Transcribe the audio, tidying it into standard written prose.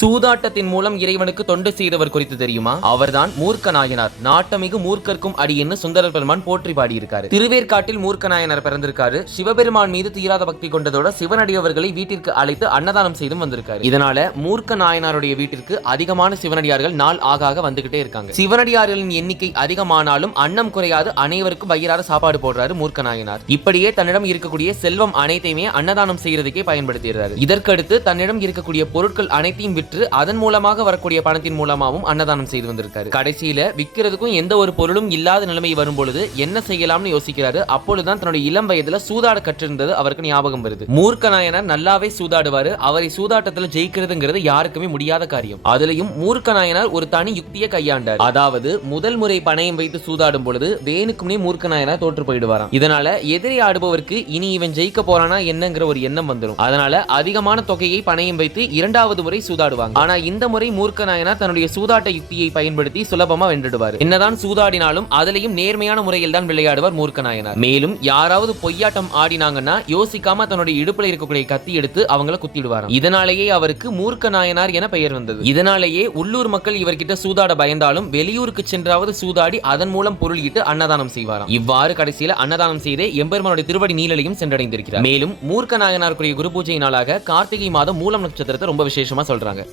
சூதாட்டத்தின் மூலம் இறைவனுக்கு தொண்டு செய்தவர் குறித்து தெரியுமா? அவர்தான் மூர்க்க நாயனார். நாட்டமிகு மூர்க்கர்க்கும் அடின்னு சுந்தரர் பெருமான் போற்றி பாடியிருக்காரு. திருவேற்காட்டில் மூர்க்க நாயனார் பிறந்திருக்காரு. சிவபெருமான் மீது தீராத பக்தி கொண்டதோட சிவனடியவர்களை வீட்டிற்கு அழைத்து அன்னதானம் செய்தும் வந்திருக்காரு. இதனால மூர்க்க நாயனாருடைய வீட்டிற்கு அதிகமான சிவனடியார்கள் நாள் ஆக வந்துகிட்டே இருக்காங்க. சிவனடியார்களின் எண்ணிக்கை அதிகமானாலும் அன்னம் குறையாது அனைவருக்கும் வயிறார சாப்பாடு போடுறாரு மூர்க்க நாயனார். இப்படியே தன்னிடம் இருக்கக்கூடிய செல்வம் அனைத்தையுமே அன்னதானம் செய்யறதுக்கே பயன்படுத்துகிறார். இதற்கடுத்து தன்னிடம் இருக்கக்கூடிய பொருட்கள் அனைத்தையும் விற்று அதன் மூலமாக வரக்கூடிய பணத்தின் மூலமாகவும் அன்னதானம் செய்து வந்திருக்காரு. கடைசியில விற்கிறதுக்கும் எந்த ஒரு பொருளும் இல்லாத நிலைமை வரும் பொழுது என்ன செய்யலாம்னு யோசிக்கிறாரு. அப்பொழுதுதான் தன்னுடைய இளம் வயதுல சூதாட கற்றிருந்தது அவருக்கு ஞாபகம் வருது. மூர்க்க நாயனார் நல்லாவே சூதாடுவாரு. அவரை சூதாட்டத்துல ஜெயிக்கிறதுங்கிறது யாருக்குமே முடியாத காரியம். அதுலயும் மூர்க்க நாயனார் ஒரு தனி யுக்தியை கையாண்டார். அதாவது முதல் முறை பணயம் வைத்து சூதாடும் பொழுது வேணுக்குமே மூர்க்க நாயனார் தோற்று போயிடுவாராம். இதனால எதிரி ஆடுபவருக்கு இனி இவன் ஜெயிக்க போறானா என்னங்கிற ஒரு எண்ணம் வந்துடும். அதனால அதிகமான தொகையை பணயம் வைத்து இரண்டாவது முறை சூதாடுவாங்க. ஆனா இந்த முறை மூர்க்க நாயனார் தன்னுடைய சூதாட்ட யுக்தியை பயன்படுத்தி சுலபமா வென்றுடுவார். என்னதான் சூதாடினாலும் அதிலையும் நேர்மையான முறையில் தான் விளையாடுவார் மூர்க்க நாயனார். மேலும் யாராவது பொய்யாட்டம் ஆடினாங்கன்னா யோசிக்காம தன்னுடைய இடுப்புல இருக்கக்கூடிய கத்தி எடுத்து அவங்கள குத்திடுவாராம். இதனாலேயே அவருக்கு மூர்க்க நாயனார் என பெயர் வந்தது. இதனாலேயே உள்ளூர் மக்கள் இவர்கிட்ட சூதாட பயந்தாலும் வெளியூருக்கு சென்றாவது சூதாடி அதன் மூலம் பொருள் ஈட்டு அன்னதானம் செய்வாராம். இவ்வாறு கடைசியில அன்னதானம் செய்தே எம்பெருமானுடைய திருவடி நீலையும் சென்றடைந்திருக்கிறார். மேலும் மூர்க்க நாயனாருக்குரிய குரு பூஜை நாளாக கார்த்திகை மாதம் மூலம் நட்சத்திரத்தை ரொம்ப விசேஷமா சொல்றாங்க.